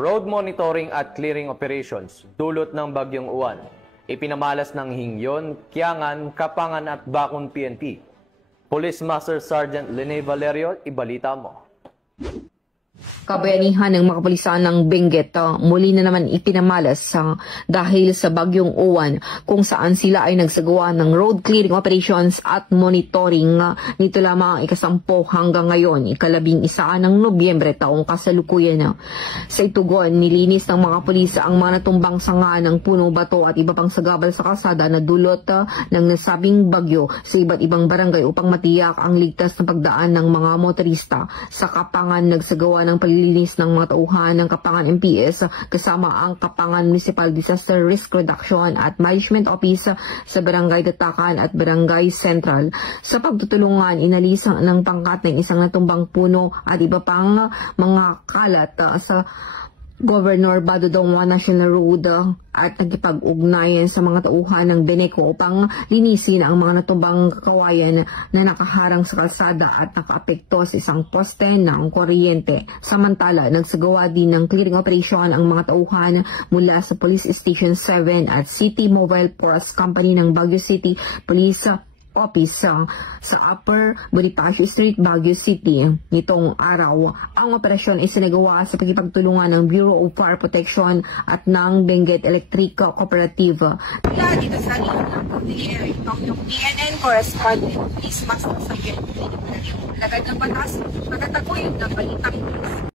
Road monitoring at clearing operations dulot ng Bagyong Uwan. Ipinamalas ng Hingyon, Kiangan, Kapangan at Bacon PNP. Police Master Sergeant Lene Valerio, ibalita mo. Kabayanihan ng mga kapulisan ng Benguet muli na naman ipinamalas dahil sa Bagyong Uwan kung saan sila ay nagsagawa ng road clearing operations at monitoring nito lamang ikasampo hanggang ngayon, ika-11 ng Nobyembre taong kasalukuyan. Sa itugon, nilinis ng mga pulis ang mga natumbang sanga ng puno, bato at iba pang sagabal sa kalsada na dulot ng nasabing bagyo sa iba't ibang barangay upang matiyak ang ligtas na pagdaan ng mga motorista. Sa Kapangan, nagsagawa ng palilinis ng mga tauhan ng Kapangan MPS kasama ang Kapangan Municipal Disaster Risk Reduction at Management Office sa Barangay Datakan at Barangay Central. Sa pagtutulungan, inalis ng pangkat ng isang natumbang puno at iba pang mga kalat sa Governor Badodongwa National Road at nagkipag-ugnayan sa mga tauhan ng Beneco upang linisin ang mga natumbang kawayan na nakaharang sa kalsada at nakaapekto sa isang poste ng kuryente. Samantala, nagsagawa din ng clearing operation ang mga tauhan mula sa Police Station 7 at City Mobile Force Company ng Baguio City Police Office sa Upper Bonifacio Street, Baguio City. Nitong araw, ang operasyon ay sinagawa sa pagkipagtulungan ng Bureau of Fire Protection at ng Benguet Electric Cooperative. Dito sa yung DNN correspondent, Police Master Sergeant Lagad ng batas, magtatagoy ng balitang